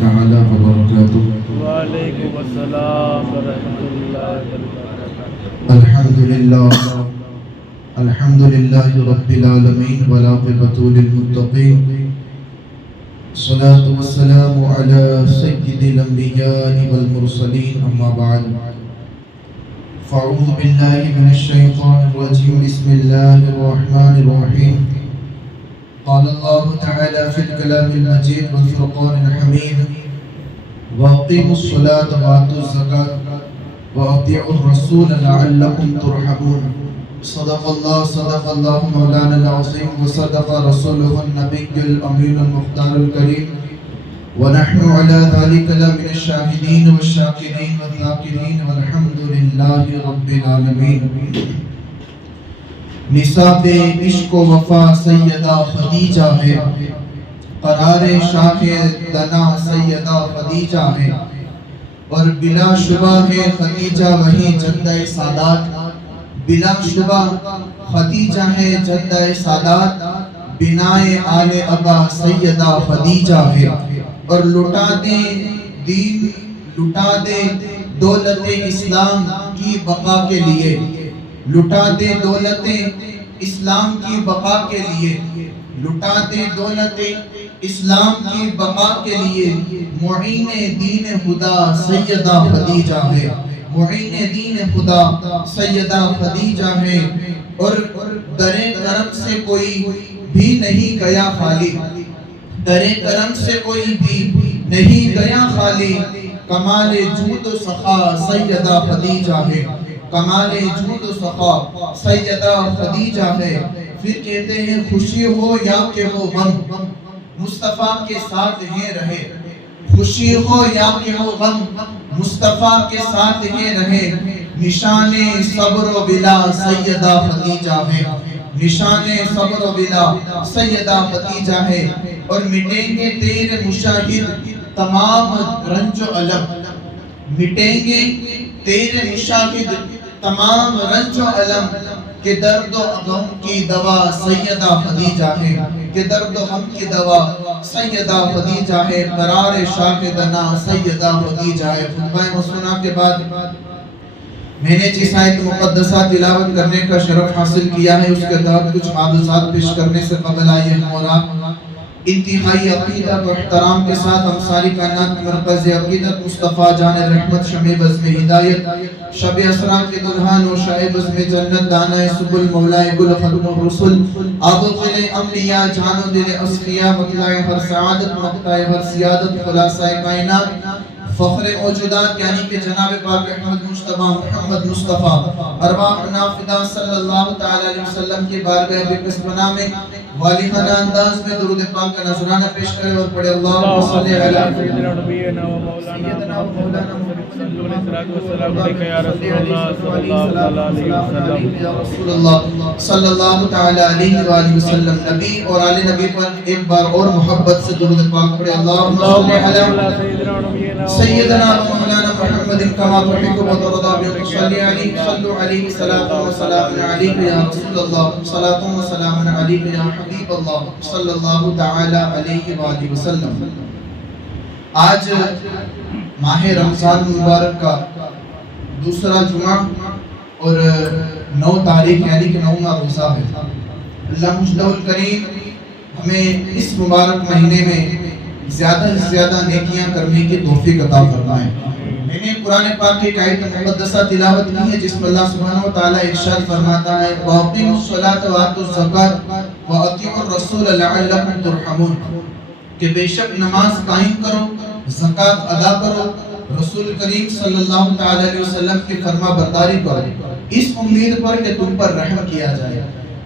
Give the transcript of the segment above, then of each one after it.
تعالى وبركاته. وعلیکم السلام ورحمۃ اللہ وبرکاتہ. الحمد لله رب العالمين والعاقبة للمتقين. الصلاة والسلام على سيد الأنبياء والمرسلين. أما بعد فأعوذ بالله من الشيطان الرجيم. بسم الله الرحمن الرحيم. قال الله تعالى في الكلام المجيد والفرقان الحميد: وأقيموا الصلاة وآتوا الزكاة وأطيعوا الرسول لعلكم ترحمون. صدق الله مولانا العظيم وصدق رسوله النبي الأمين المختار الكريم، ونحن على ذلك لمن الشاهدين والشاكرين والذاكرين والحمد لله رب العالمين. نصاب عشق و وفا سیدہ خدیجہ ہے، قرار شاہ دنا سیدہ خدیجہ ہے، اور بلا شبہ ہے خدیجہ وہی جدہ سادات. بلا شبہ خدیجہ ہے جدہ سادات، بنائے آل ابا سیدہ خدیجہ ہے. اور لٹا دے دین، لٹا دے دولت اسلام کی بقا کے لیے، لٹا دے دولت اسلام کی بقا کے لیے، لٹا دے دولت اسلام کی بقا کے لیے. معین دین خدا سیدہ خدیجہ ہے، معین دین خدا سیدہ خدیجہ ہے. اور در کرم سے کوئی بھی نہیں گیا خالی، در کرم سے کوئی بھی نہیں گیا خالی. کمال جود و سخا سیدہ خدیجہ ہے، کمال جود و سخا سیدہ خدیجہ ہے. پھر کہتے ہیں خوشی ہو یا کہ ہو غم، مصطفیٰ کے ساتھ ہیں رہے. خوشی ہو یا کہ ہو غم، مصطفیٰ کے ساتھ ہیں رہے. نشان صبر و بلا سیدہ خدیجہ ہے، نشان صبر و بلا سیدہ خدیجہ ہے. اور مٹیں گے تیرے مشاہد تمام رنج و علم، مٹیں گے تیرے مشاہد تمام رنج و علم. کہ درد و غم کی دوا سیدہ خدیجہ ہے، کہ درد و غم کی دوا سیدہ خدیجہ ہے. قرار شاہ دنا سیدہ خدیجہ ہے. خطبہ مسنہ کے بعد میں نے جس آیت مقدسہ تلاوت کرنے کا شرف حاصل کیا ہے، اس کے تحت کچھ معروضات پیش کرنے سے قبل آئیے ہم اور آپ انتہائی عقیدت و احترام کے ساتھ ہم ساری کائنات مرکز عقیدت مصطفیٰ جان رحمت شمع بزم ہدایت شب اسرا کے دلہن و شاہ بزم جنت دانہ سبل مولا گل ختم الرسل آب قل انبیاء جان و دل اصفیاء مطلع ہر سعادت مقطع ہر سیادت خلاصہ کائنات فخر موجودات یعنی کہ جناب پاک احمد مجتبی محمد مصطفیٰ ارواح نافدہ صلی اللہ تعالی علیہ وسلم کے بارگاہ بقسمنا میں والہانہ انداز میں درود پاک کا نذرانہ پیش کرے اور پڑھے اللہم صلی علی سیدنا نبینا و مولانا محمد صلی اللہ صلی اللہ تعالی علیہ وآلہ وسلم. نبی اور آل نبی پر ایک بار اور محبت سے درود پاک پڑھے اللہم صلی علی سیدنا مولانا محمد کما تحب و ترضى صلی علیہ صلو علیہ صلاۃ و سلام علیہ یا رسول اللہ صلاۃ و سلام علیہ یا حبیب اللہ صلی اللہ تعالی علیہ وآلہ وسلم. آج ماہ رمضان مبارک کا دوسرا جمعہ اور 9 تاریخ یعنی کہ 9واں روزہ ہے. اللہ مجدہ الکریم ہمیں اس مبارک مہینے میں زیادہ سے زیادہ نیکیاں کرنے کی توفیق عطا فرمائے. میں نے قرآن پاک کی آیت مقدسہ تلاوت کی ہے جس میں اللہ سبحانہ وتعالی ارشاد فرماتا ہے وَأَقِيمُوا الصَّلَاةَ وَآتُوا الزَّكَاةَ وَأَطِيعُوا الرَّسُولَ لَعَلَّكُمْ تُرْحَمُونَ. کہ بے شک نماز قائم کرو، زکوٰۃ ادا کرو، رسول کریم صلی اللہ تعالی علیہ وسلم کی فرما برداری کرو، اس امید پر کہ تم پر رحم کیا جائے.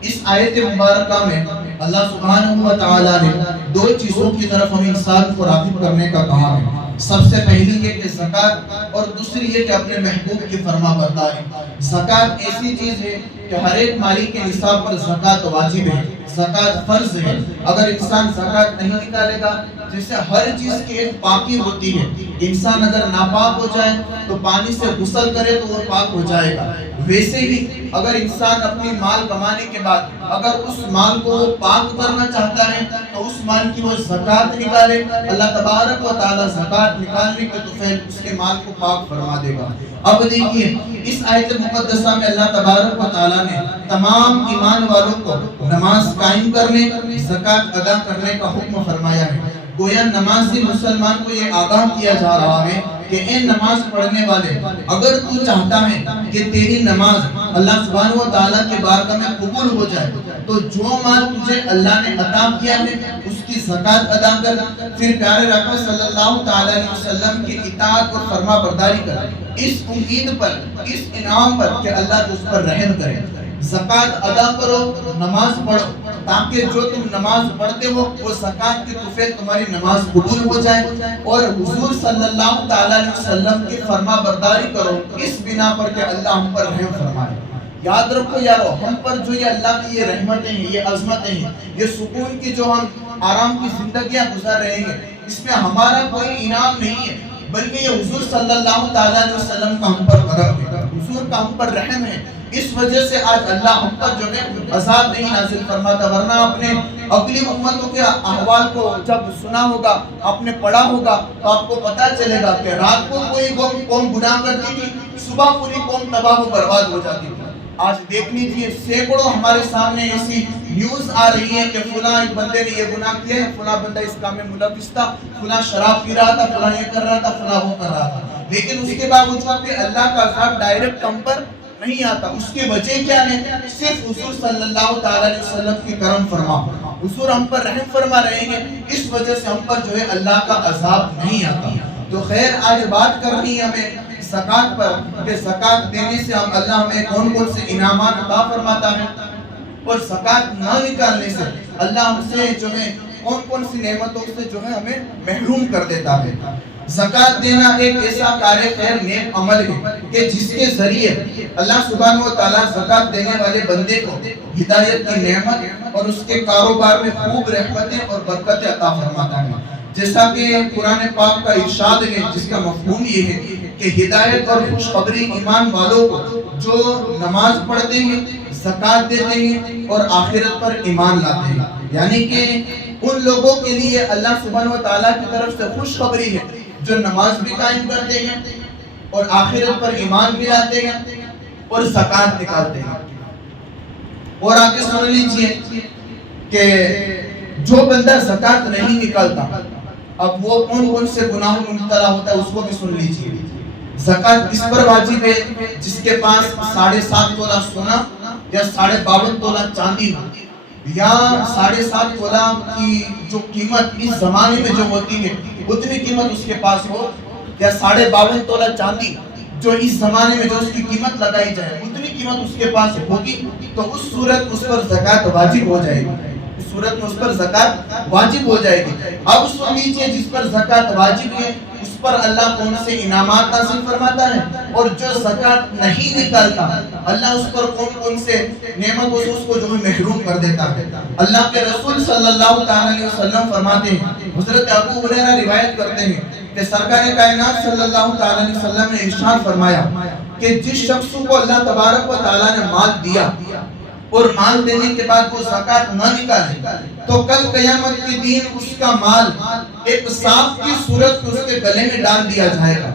اس آیت مبارکہ میں اللہ سبحانہ وتعالی نے 2 چیزوں کی طرف ہم انسان کو راغب کرنے کا کہا ہے. سب سے پہلی یہ کہ زکوٰۃ اور دوسری یہ کہ اپنے محبوب کی فرما برداری. زکوٰۃ ایسی چیز ہے کہ ہر ایک مالی کے نصاب پر زکوٰۃ واجب ہے، زکوٰۃ فرض ہے. اگر انسان زکوٰۃ نہیں نکالے گا، جیسے ہر چیز کی ایک پاکی ہوتی ہے، انسان اگر ناپاک ہو جائے تو پانی سے غسل کرے تو وہ پاک ہو جائے گا، ویسے ہی اگر انسان اپنی مال کمانے کے بعد اگر اس مال کو پاک کرنا چاہتا ہے تو اس مال کی وہ زکوٰۃ نکالے، اللہ تبارک و تعالیٰ زکوٰۃ نکالنے کے طفیل اس کے مال کو پاک فرما دے گا۔ اب دیکھیے اس آیت مقدسہ میں اللہ تبارک و تعالیٰ نے تمام ایمان والوں کو نماز قائم کرنے، زکوٰۃ ادا کرنے کا حکم فرمایا ہے۔ گویا نمازی مسلمان کو یہ آگاہ کیا جا رہا ہے کہ اے نماز پڑھنے والے، اگر تو چاہتا ہے کہ تیری نماز اللہ سبحانہ و تعالیٰ کے بارگاہ میں قبول ہو جائے تو جو مال تجھے اللہ نے عطا کیا ہے اس کی زکوٰۃ ادا کر، پھر پیارے رحمت صلی اللہ تعالیٰ علیہ وسلم کی اطاعت اور فرما برداری کر، اس امید پر، اس انعام پر کہ اللہ تجھ پر رحم کرے۔ زکوٰۃ ادا کرو، نماز پڑھو، تاکہ جو تم نماز پڑھتے ہو وہ زکوٰۃ کے طفیل تمہاری نماز قبول ہو جائے، اور حضور صلی اللہ تعالیٰ علیہ وسلم کی فرما برداری کرو اس بنا پر کہ اللہ ہم پر رحم فرمائے۔ یاد رکھو یارو، ہم پر جو یہ اللہ کی یہ رحمتیں ہیں، یہ عظمتیں ہیں، یہ سکون کی جو ہم آرام کی زندگیاں گزار رہے ہیں، اس میں ہمارا کوئی انعام نہیں ہے، بلکہ یہ حضور صلی اللہ تعالیٰ علیہ وسلم کا ہم پر کرم ہے، حضور کا ہم پر رحم ہے۔ اس وجہ سے آج اللہ ہم پر جو ہے عذاب نہیں نازل فرماتا، ورنہ اپنے اگلی امتوں کے احوال کو جب سنا ہوگا، آپ نے پڑھا ہوگا تو آپ کو پتہ چلے گا کہ رات کو کوئی قوم گناہ کرتی تھی، صبح پوری قوم تباہ و برباد ہو جاتی تھی۔ آج دیکھ لیجیے سینکڑوں ہمارے سامنے ایسی نیوز آ رہی ہے کہ فلاں ایک بندے نے یہ گناہ کیا ہے، فلاں بندہ اس کام میں ملوث تھا، فلاں شراب پی رہا تھا، فلاں یہ کر رہا تھا، فلاں وہ کر رہا تھا، لیکن اس کے باوجود بھی اللہ کا عذاب ڈائریکٹ ہم پر نہیں آتا۔ اس کی وجہ کیا ہے؟ صرف حضور صلی اللہ تعالیٰ علیہ وسلم کی کرم فرما، حضور ہم پر رحم فرما رہے ہیں، اس وجہ سے ہم پر جو ہے اللہ کا عذاب نہیں آتا۔ تو خیر آج بات کرنی ہے ہمیں زکوٰۃ پر کہ زکوٰۃ دینے سے اللہ ہمیں کون کون سے انعامات عطا فرماتا ہے، اور زکوٰۃ نہ نکالنے سے اللہ ہم سے جو ہے کون کون سی نعمتوں سے جو ہے ہمیں محروم کر دیتا ہے۔ زکوٰۃ دینا ایک ایسا کار خیر نیک عمل ہے کہ جس کے ذریعے اللہ سبحانہ و تعالیٰ زکوٰۃ دینے والے بندے کو ہدایت کی نعمت اور اس کے کاروبار میں خوب رحمتیں اور برکتیں عطا فرماتا ہے۔ جیسا کہ قرآن پاک کا ارشاد ہے، جس کا مفہوم یہ ہے کہ ہدایت اور خوشخبری ایمان والوں کو جو نماز پڑھتے ہیں، زکوٰۃ دیتے ہیں اور آخرت پر ایمان لاتے ہیں، یعنی کہ ان لوگوں کے لیے اللہ سبحانہ و تعالیٰ کی طرف سے خوشخبری ہے جو نماز بھی قائم کرتے ہیں اور آخرت پر ایمان بھی لاتے ہیں اور زکوٰۃ نکالتے ہیں۔ اور آگے سن لیجئے کہ جو بندہ زکوٰۃ نہیں نکالتا اب وہ کون کون سے گناہوں میں مبتلا ہوتا ہے، اس کو بھی سن لیجئے۔ زکوٰۃ اس پر واجب ہے جس کے پاس 7.5 تولہ سونا یا 52.5 تولہ چاندی ہو، یا 7.5 تولہ کی جو قیمت اس زمانے میں جو ہوتی ہے اتنی قیمت اس کے پاس ہو، یا 52.5 تولہ چاندی جو اس زمانے میں جو اس کی قیمت لگائی جائے اتنی قیمت اس کے پاس ہوگی، تو اس صورت اس پر زکوٰۃ واجب ہو جائے گی، اس صورت میں اس پر زکوٰۃ واجب ہو جائے گی۔ اب سن لیجیے جس پر زکوٰۃ واجب ہے اس پر اللہ کون سے انعامات نازل فرماتا ہے، اور جو زکوٰۃ نہیں نکالتا اللہ اس پر کون کون سے نعمتوں سے اس کو جو ہے محروم کر دیتا ہے۔ اللہ کے رسول صلی اللہ تعالیٰ علیہ وسلم فرماتے ہیں، حضرت ابو ہریرہ روایت کرتے ہیں کہ سرکار کائنات صلی اللہ تعالیٰ علیہ وسلم نے ارشاد فرمایا کہ جس شخص کو اللہ تبارک و تعالیٰ نے مال دیا اور مال دینے کے بعد وہ زکوٰۃ نہ نکالے تو کل قیامت کے دن اس کا مال ایک سانپ کی صورت میں اس کے گلے میں ڈال دیا جائے گا،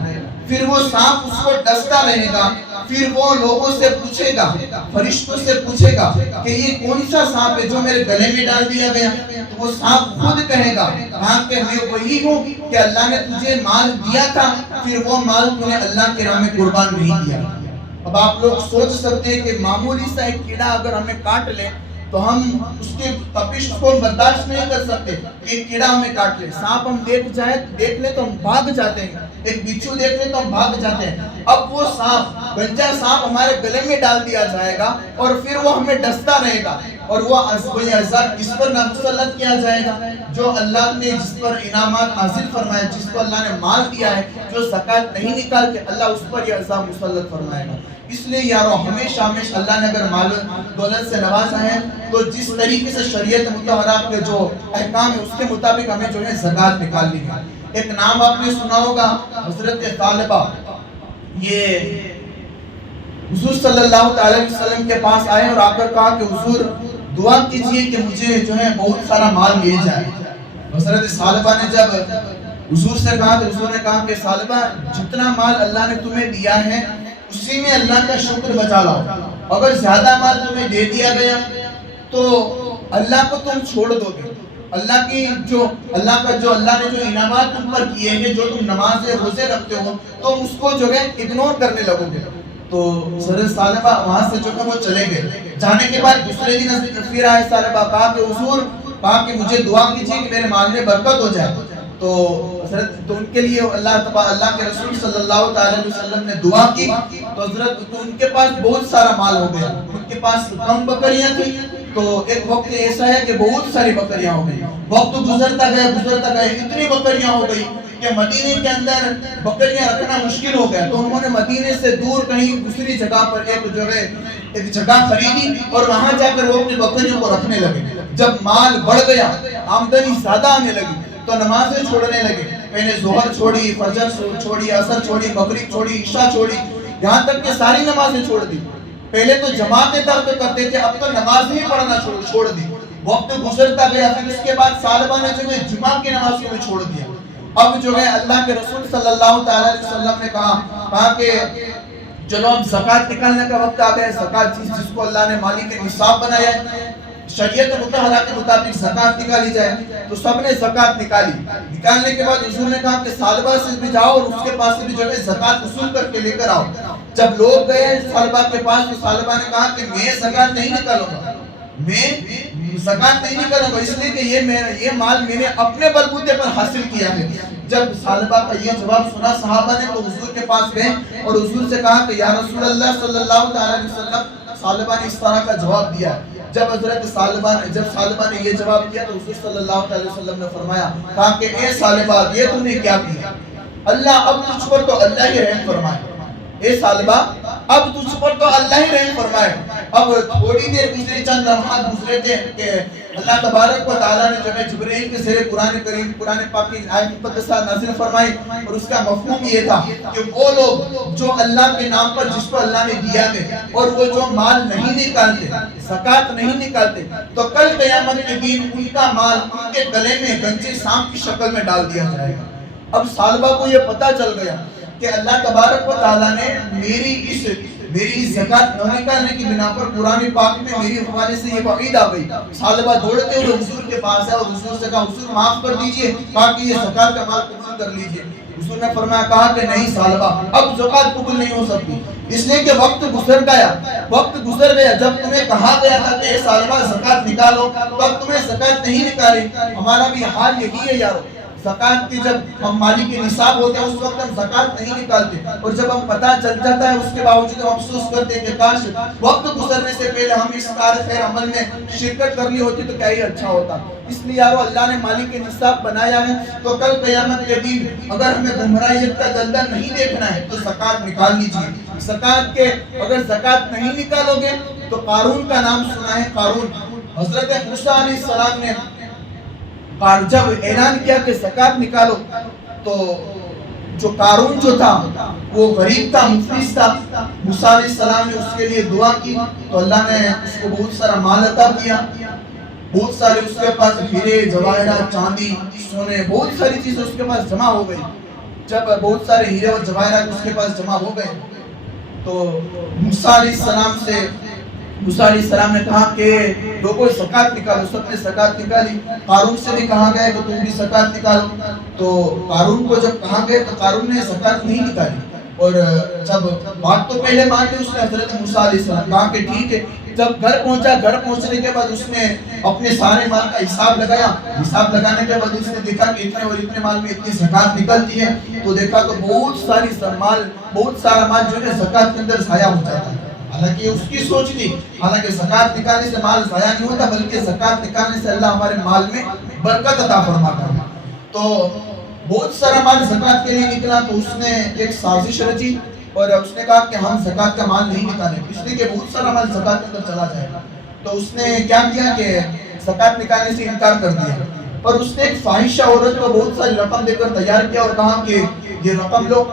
پھر وہ سانپ اس کو ڈستا رہے گا، پھر وہ لوگوں سے پوچھے گا، فرشتوں سے پوچھے گا کہ یہ کون سا سانپ ہے جو میرے گلے میں ڈال دیا گیا، تو وہ سانپ خود کہے گا ہاں کہ میں وہی ہوں کہ اللہ نے تجھے مال دیا تھا، پھر وہ مال تو نے اللہ کے راہ میں قربان نہیں کیا۔ اب آپ لوگ سوچ سکتے ہیں کہ معمولی سا ایک کیڑا اگر ہمیں کاٹ لے تو ہم اس کی تپش کو برداشت نہیں کر سکتے، ایک کیڑا ہمیں کاٹ لے، سانپ ہم دیکھ لے تو ہم بھاگ جاتے ہیں، ایک بچھو دیکھ لے تو ہم بھاگ جاتے ہیں۔ اب وہ سانپ گنجا سانپ ہمارے گلے میں ڈال دیا جائے گا اور پھر وہ ہمیں ڈستا رہے گا، اور وہ عذاب اس پر مسلط کیا جائے گا جو اللہ نے جس پر انعامات نازل فرمائے، جس کو اللہ نے مال دیا ہے، جو زکوٰۃ نہیں نکال کے اللہ اس پر یہ عذاب مسلط فرمائے گا۔ اس لیے یارو ہمیشہ اللہ نے اگر مال دولت سے نوازا ہے تو جس طریقے سے شریعت مطہرہ کے جو احکام ہے اس کے مطابق ہمیں جو ہے زکوٰۃ نکالنی ہے۔ ایک نام آپ نے سنا ہوگا حضرت طالبہ، یہ حضور صلی اللہ علیہ وسلم کے پاس آئے اور آ کر کہا کہ حضور دعا کیجئے کہ مجھے جو ہے بہت سارا مال مل جائے۔ حضرت طالبہ نے جب حضور سے کہا تو حضور نے کہا کہ طالبہ جتنا مال اللہ نے تمہیں دیا ہے اسی میں اللہ کا شکر بچا لاؤ، اگر زیادہ مال تمہیں دے دیا گیا تو اللہ کو تم چھوڑ دو گے، اللہ نے جو انعامات تم پر کیے ہیں، جو تم نماز روزے رکھتے ہو تم اس کو جو ہے اگنور کرنے لگو گے۔ تو حضرت طالبہ وہاں سے جو ہے وہ چلے گئے۔ جانے کے بعد دوسرے دن پھر آئے طالبہ، کہا کہ حضور کہ مجھے دعا کیجیے کہ میرے مال میں برکت ہو جائے۔ تو حضرت تو ان کے لیے اللہ کے رسول صلی اللہ علیہ وسلم نے دعا کی تو حضرت تو ان کے پاس بہت سارا مال ہو گیا۔ ان کے پاس کم بکریاں تھیں تو ایک وقت ایسا ہے کہ بہت ساری بکریاں ہو گئی، وقت گزرتا گیا اتنی بکریاں ہو گئی کہ مدینے کے اندر بکریاں رکھنا مشکل ہو گیا۔ تو انہوں نے مدینے سے دور کہیں دوسری جگہ پر ایک جگہ خریدی اور وہاں جا کر وہ اپنی بکریوں کو رکھنے لگے۔ جب مال بڑھ گیا، آمدنی زیادہ آنے لگی تو نمازیں چھوڑنے لگے۔ پہلے ظہر چھوڑی، فجر چھوڑی، عصر چھوڑی، مغرب چھوڑی، عشاء چھوڑی، یہاں تک کہ ساری نمازیں چھوڑ دی۔ پہلے تو جماعتیں ترک کرتے تھے، اب تو نماز ہی پڑھنا چھوڑ دی۔ وقت گزرتا گیا، پھر اس کے بعد طالبہ نے جو ہے جمعہ کی نمازوں میں چھوڑ دیا۔ اب جو ہے اللہ کے رسول صلی اللہ علیہ وسلم نے کہا کہ چلو اب زکوٰۃ نکالنے کا وقت آ گیا ہے۔ زکوٰۃ جس کو اللہ نے مالی کے نصاب بنایا ہے، شریعت مطہرہ کے مطابق زکوٰۃ نکالی جائے، تو سب نے زکوٰۃ نکالی۔ نکالنے کے بعد حضور نے کہا کہ طالبہ سے بھی جاؤ اور اس کے پاس سے بھی جو ہے زکوٰۃ وصول کر کے لے کر آؤ۔ جب لوگ گئے طالبہ کے پاس تو طالبہ نے کہا کہ میں زکوٰۃ نہیں نکالوں گا، میں زکوٰۃ نہیں نکالوں گا، اس لیے کہ یہ مال میں نے اپنے بلبوتے پر حاصل کیا ہے۔ جب طالبہ کا یہ جواب سنا صحابہ نے تو حضور کے پاس گئے اور حضور سے کہا کہ یا رسول اللہ صلی اللہ علیہ وسلم، طالبہ نے اس طرح کا جواب دیا۔ جب طالبہ نے یہ جواب دیا تو حضور صلی اللہ علیہ وسلم نے فرمایا، کہا کہ اے طالبہ یہ تم نے کیا کیا؟ اللہ اب تجھ پر تو اللہ ہی رحم فرمائے۔ اے طالبہ اب تجھ پر تو اللہ ہی رحم فرمائے۔ اب تھوڑی دیر گزری، چند لمحات گزرے تھے کہ اللہ تبارک و تعالیٰ نے جو ہے جبرائیل کے ذریعے قرآن پاک کی آیت مقدسہ نازل فرمائی، اور اس کا مفہوم یہ تھا کہ وہ لوگ جو اللہ کے نام پر جس کو اللہ نے دیا ہے اور وہ جو مال نہیں نکالتے، زکوٰۃ نہیں نکالتے، تو کل قیامت کے دن ان کا مال ان کے گلے میں گنجے سانپ کی شکل میں ڈال دیا جائے گا۔ اب طالبہ کو یہ پتہ چل گیا کہ اللہ تبارک و تعالیٰ نے میری زکوٰۃ نہ نکالنے کی بنا پر قرآن پاک میں میری حوالے سے یہ وعید آ گئی۔ طالبہ دوڑتے ہوئے حضور کے پاس ہے اور حضور سے کہا حضور معاف کر دیجئے، کہا کہ یہ زکوٰۃ کا مال قبول کر لیجئے۔ حضور نے فرمایا، کہا کہ نہیں طالبہ اب زکوٰۃ قبول نہیں ہو سکتی، اس لیے کہ وقت گزر گیا۔ جب تمہیں کہا گیا تھا کہ اے طالبہ زکوٰۃ نکالو تو اب تمہیں زکوٰۃ نہیں نکالی۔ ہمارا بھی حال یہی ہے یارو، زکوٰۃ کی جب ہم مالی کے نصاب ہوتے ہیں اس وقت ہم زکوٰۃ نہیں نکالتے، اور جب ہم پتہ چل جاتا ہے اس کے باوجود ہم افسوس کرتے ہیں کہ کاش وقت گزرنے سے پہلے ہم اس کار خیر عمل میں شرکت کر لی ہوتی تو کیا ہی اچھا ہوتا۔ اس لیے یارو اللہ نے مالی کے نصاب بنایا ہے تو کل قیامت کے دن اگر ہمیں گمراہیت کا دلدل نہیں دیکھنا ہے تو زکوٰۃ نکال لیجیے۔ اگر زکوٰۃ نہیں نکالو گے تو قارون کا نام سنا ہے، قارون۔ حضرت موسیٰ علیہ السلام نے جب اعلان کیا کہ زکوٰۃ نکالو تو جو قارون جو تھا وہ غریب تھا، مفلس تھا۔ موسیٰ علیہ السلام نے اس کے لیے دعا کی تو اللہ نے اس کو بہت سارا مال عطا کیا، بہت سارے اس کے پاس ہیرے جواہرات، چاندی، سونے، بہت ساری چیزیں اس کے پاس جمع ہو گئی۔ جب بہت سارے ہیرے اور جواہرات اس کے پاس جمع ہو گئے تو موسیٰ علیہ السلام نے کہا کہ لوگوں زکوٰۃ نکالو۔ سب نے زکوٰۃ نکالی۔ قارون سے بھی کہا گیا کہ تم بھی زکوٰۃ نکالو، تو قارون کو جب کہا گیا تو قارون نے زکوٰۃ نہیں نکالی، اور جب بات تو پہلے مان لی اس نے حضرت موسیٰ علیہ السلام، کہا کہ ٹھیک ہے۔ جب گھر پہنچنے کے بعد اس نے اپنے سارے مال کا حساب لگایا۔ حساب لگانے کے بعد اس نے دیکھا کہ اتنے اور اتنے مال میں اتنی زکوٰۃ نکلتی ہے، تو دیکھا تو بہت سارا مال جو ہے زکوٰۃ کے اندر ضائع ہو جاتا ہے۔ حالانکہ اس کی سوچ تھی، حالانکہ زکوٰۃ نکالنے سے مال ضائع نہیں ہوتا بلکہ زکوٰۃ نکالنے سے اللہ ہمارے مال میں برکت عطا فرماتا ہے۔ تو بہت سارا مال زکوٰۃ کے لیے نکلا تو اس نے ایک سازش رچی اور اس نے کہا کہ ہم زکات کا مال نہیں نکالیں، اس لیے کہ بہت سارا مال زکات کے اندر چلا جائے گا۔ تو اس نے کیا کیا کہ زکات نکالنے سے انکار کر دیا، اور اس نے ایک فاحشہ عورت کو بہت ساری رقم دے کر تیار کیا اور کہا کہ یہ رقم لو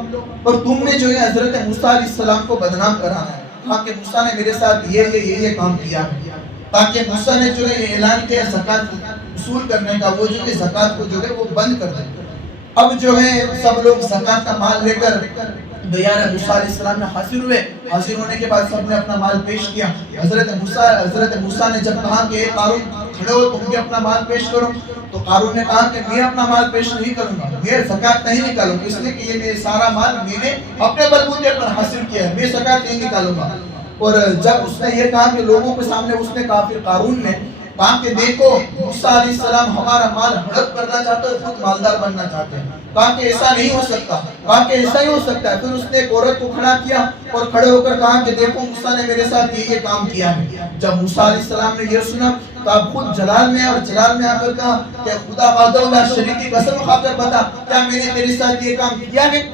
اور تم نے جو ہے حضرت موسیٰ علیہ السلام کو بدنام کرانا ہے۔ کہا کہ موسیٰ نے میرے ساتھ یہ کام کیا، تاکہ موسیٰ نے جو ہے یہ اعلان کیا زکات وصول کرنے کا، وہ جو ہے زکات کو جو ہے وہ بند کر دے۔ اب جو ہے سب لوگ زکات کا مال لے کر دیار موسیٰ علیہ السلام میں حاضر ہوئے۔ حاضر ہونے کے بعد سب نے اپنا مال پیش کیا۔ حضرت موسیٰ نے جب کہا کہ قارون کھڑے ہو، تم بھی اپنا مال پیش کرو، تو قارون نے کہا کہ میں اپنا مال پیش نہیں کروں گا، میں زکات نہیں نکالوں گا، اس لیے کہ یہ میرا سارا مال میں نے اپنے بلبوتے پر حاصل کیا ہے، میں زکات نہیں نکالوں گا۔ اور جب اس نے یہ کہا کہ لوگوں کے سامنے اس نے کہا، پھر قارون نے کہا کہ دیکھو موسیٰ علیہ السلام ہمارا مال ہڑپ کرنا چاہتے ہیں، خود مالدار بننا چاہتے ہیں۔ کہا کہ ایسا نہیں ہو سکتا، کہا کہ ایسا ہی ہو سکتا ہے۔ پھر اس نے ایک عورت کو کھڑا کیا اور کھڑے ہو کر کہا کہ دیکھو موسیٰ نے میرے ساتھ یہ کام کیا ہے۔ جب موسیٰ علیہ السلام نے یہ سنا تو آپ خود جلال میں آ کر کہا کہ خدا وحدہ لا شریک کی قسم کھا کر بتا، کیا میں نے تیرے ساتھ یہ کام کیا ہے؟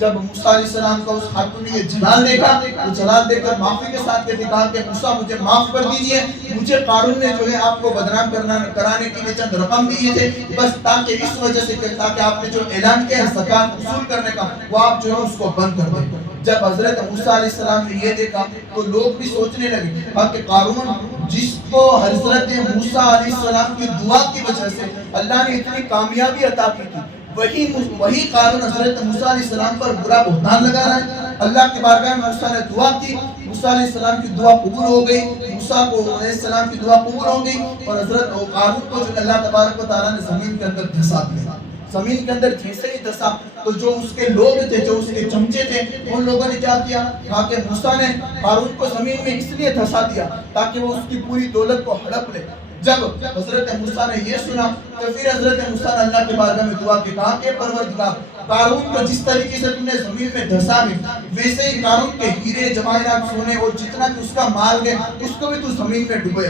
جب موسیٰ علیہ السلام کا اس خاتون نے یہ جلال دیکھا تو جلال دیکھ کر معافی کے ساتھ کہتے کہا کہ موسیٰ مجھے معاف کر دیجئے، مجھے قارون نے جو ہے آپ کو بدنام کرانے کے لیے چند رقم دیے تھے، بس تاکہ اس وجہ سے تاکہ آپ نے جو اعلان کیا ہے زکات وصول کرنے کا وہ آپ جو ہے اس کو بند کر دیں۔ جب حضرت موسیٰ علیہ السلام نے یہ دیکھا تو لوگ بھی سوچنے لگے کہ قارون جس کو حضرت موسیٰ علیہ السلام کی دعا کی وجہ سے اللہ نے اتنی کامیابی عطا کی تھی، وہی قارون حضرت موسیٰ علیہ السلام پر برا بہتان لگا رہا ہے۔ اللہ کے بارگاہ میں موسیٰ نے دعا کی، موسیٰ علیہ السلام کی دعا قبول ہو گئی، موسیٰ علیہ السلام کی دعا قبول ہو گئی، اور حضرت قارون کو جو اللہ تبارک و تعالیٰ نے زمین کے اندر دھسا دیا۔ زمین کے اندر جیسے ہی دھسا تو جو اس کے لوگ تھے، جو اس کے چمچے تھے، ان لوگوں نے کیا کیا؟ کہا کہ موسیٰ نے قارون کو زمین میں اس لیے دھسا دیا تاکہ وہ اس کی پوری دولت کو ہڑپ لے۔ جب حضرت موسیٰ نے یہ سنا تو پھر حضرت موسیٰ نے اللہ کے بارگاہ میں دعا کی، کہا کہ پروردگار قارون کو جس طریقے سے تم نے زمین میں دھسا ہے ویسے ہی قارون کے ہیرے جواہرات سونے اور جتنا کہ اس کا مال ہے اس کو بھی تو زمین میں ڈوبے۔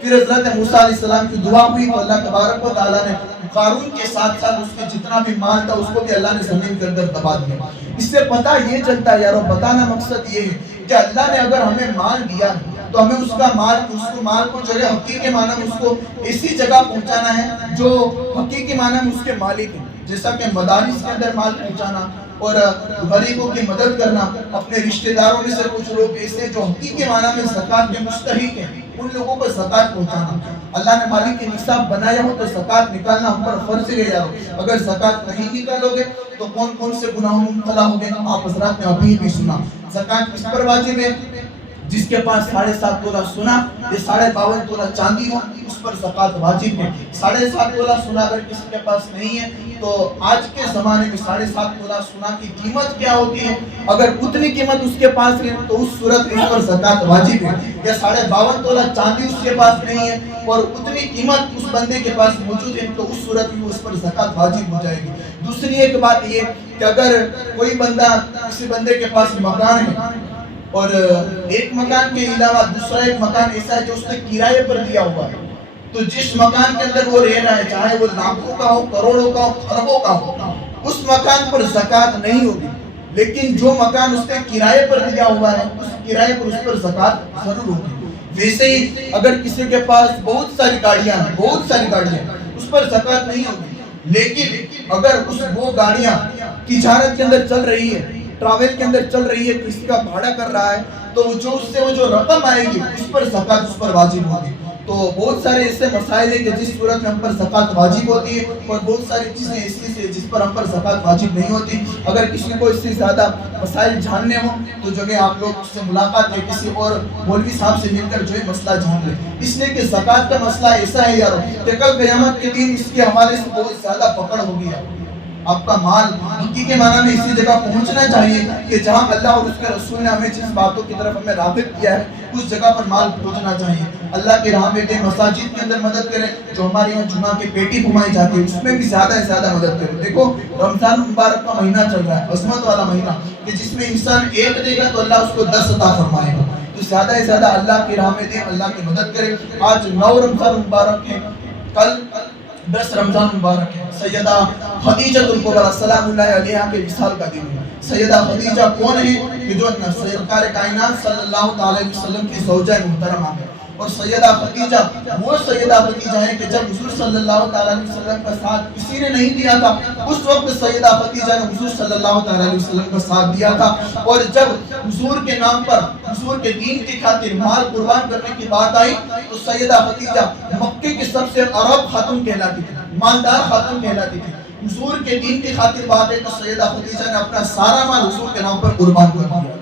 پھر حضرت موسیٰ علیہ السلام کی دعا ہوئی تو اللہ تبارک و تعالیٰ نے قارون کے ساتھ ساتھ اس کے جتنا بھی مال تھا اس کو بھی اللہ نے زمین کے اندر دبا دیا۔ اس سے پتہ یہ چلتا ہے یارو، بتانا مقصد یہ ہے کہ اللہ نے اگر ہمیں مال دیا تو ہمیں اس مال کو جو ہے حقیقی معنی میں اس کو ایسی جگہ پہنچانا ہے جو حقیقی معنی میں اس کے مالک ہیں، جیسا کہ مدارس کے اندر مال پہنچانا اور غریبوں کی مدد کرنا، اپنے رشتہ داروں میں سے کچھ لوگ ایسے جو حقیقی معنی میں زکات کے مستحق ہیں ان لوگوں کو زکات پہنچانا۔ اللہ نے مالک کے نصاب بنایا ہو تو زکات نکالنا ہم پر فرض ہے یارو۔ اگر زکات نہیں نکالو گے تو کون کون سے گناہوں میں مبتلا ہوگے؟ آپ حضرات نے ابھی بھی سنا۔ زکات کس پر واجب ہے؟ جس کے پاس 7.5 تولہ سونا یا 52.5 تولہ چاندی ہو اس پر زکات واجب ہے۔ 7.5 تولہ سونا اگر کسی کے پاس نہیں ہے تو آج کے زمانے میں 7.5 تولہ سونا کی قیمت کیا ہوتی ہے؟ اگر اتنی قیمت اس کے پاس ہے تو اس صورت میں اس پر زکات واجب ہے۔ یا 52.5 تولہ چاندی اس کے پاس نہیں ہے اور اتنی قیمت اس بندے کے پاس موجود ہے تو اس صورت میں اس پر زکات واجب ہو جائے گی۔ دوسری ایک بات یہ کہ اگر کوئی بندہ کسی بندے کے پاس مکان ہے اور ایک مکان کے علاوہ دوسرا ایک مکان ایسا ہے جو اس نے کرائے پر دیا ہوا ہے، تو جس مکان کے اندر وہ رہ رہا ہے چاہے وہ لاکھوں کا ہو، کروڑوں کا ہو، خربوں کا ہو، اس مکان پر زکات نہیں ہوگی۔ لیکن جو مکان اس نے کرائے پر دیا ہوا ہے اس کرائے پر اس پر زکات ضرور ہوگی۔ ویسے ہی اگر کسی کے پاس بہت ساری گاڑیاں اس پر زکات نہیں ہوگی، لیکن اگر وہ گاڑیاں تجارت کے اندر چل رہی ہے، ٹریول کے اندر چل رہی ہے، کسی کا بھاڑا کر رہا ہے تو جو رقم آئے گی اس پر زکات اس پر واجب ہوگی۔ تو بہت سارے ایسے مسائل ہیں کہ جس صورت میں ہم پر زکات واجب ہوتی ہے اور بہت ساری چیزیں ایسی ہیں جس پر ہم پر زکات واجب نہیں ہوتی۔ اگر کسی کو اس سے زیادہ مسائل جاننے ہوں تو جو کہ آپ لوگ سے ملاقات یا کسی اور مولوی صاحب سے مل کر جو ہے مسئلہ جان لیں، اس لیے کہ زکات کا مسئلہ ایسا ہے یارو کہ کل قیامت کے دن اس کے حوالے سے بہت زیادہ پکڑ ہوگی۔ آپ کا مال حقیقی معنی میں اسی جگہ پہنچنا چاہیے کہ جہاں اللہ اور اس کے رسول نے ہمیں جس باتوں کی طرف ہمیں راغب کیا ہے اس جگہ پر مال پہنچنا چاہیے۔ اللہ کی راہ میں دیں، مساجد کے اندر مدد کریں، جو ہمارے یہاں جمعہ کی پیٹی گھمائی جاتی ہے اس میں بھی زیادہ سے زیادہ مدد کریں۔ دیکھو رمضان مبارک کا مہینہ چل رہا ہے، عظمت والا مہینہ کہ جس میں انسان ایک دے گا تو اللہ اس کو 10 عطا فرمائے گا، تو زیادہ سے زیادہ اللہ کی راہ میں دیں، اللہ کی مدد کریں۔ آج 9 رمضان مبارک ہے، کل 10 رمضان مبارک ہے، سیدہ خدیجہ الکبریٰ سلام اللہ علیہا کے وصال کا دن ہے۔ سیدہ خدیجہ کون ہے کہ جو سرکار کائنات صلی اللہ علیہ وسلم کی زوجہ محترمہ ہے. اور سیدہ خدیجہ وہ سیدہ خدیجہ ہے کہ جب حضور صلی اللہ علیہ وسلم کا ساتھ کسی نے نہیں دیا تھا اس وقت سیدہ خدیجہ نے حضور صلی اللہ علیہ وسلم کا ساتھ دیا تھا. اور جب حضور کے نام پر حضور کے دین کی خاطر مال قربان کرنے کی بات آئی تو سیدہ خدیجہ مکے کی سب سے عرب خاتون کہلاتی تھی, مالدار خاتون کہلاتی تھی. حضور کے دین کی خاطر بات ہے تو سیدہ خدیجہ نے اپنا سارا مال حضور کے نام پر قربان کر دیا.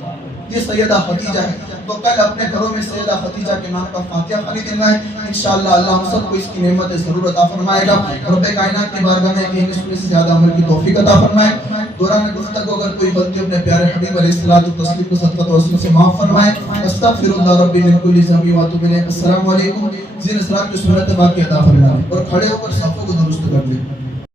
یہ سیدہ خدیجہ ہے. تو کل اپنے گھروں میں سیدہ خدیجہ کے نام کا فاتحہ خانی دینا ہے. انشاءاللہ اللہ ہم سب کو اس کی نعمت ضرور عطا فرمائے گا. رب کائنات کی بارگاہ میں کہ اس میں سے زیادہ عمل کی توفیق عطا فرمائے. دوران گفتگو اگر کوئی غلطی اپنے پیارے حبیب علیہ الصلوۃ والتسلیم کو صدقۃ و وسیلہ سے معاف فرمائے. استغفر اللہ ربی من کل ذنب و اتوب الیہ. السلام علیکم. زین اسرار کی سنت باقی عطا فرمائے اور کھڑے ہو کر صفوں کو درست کر لیں.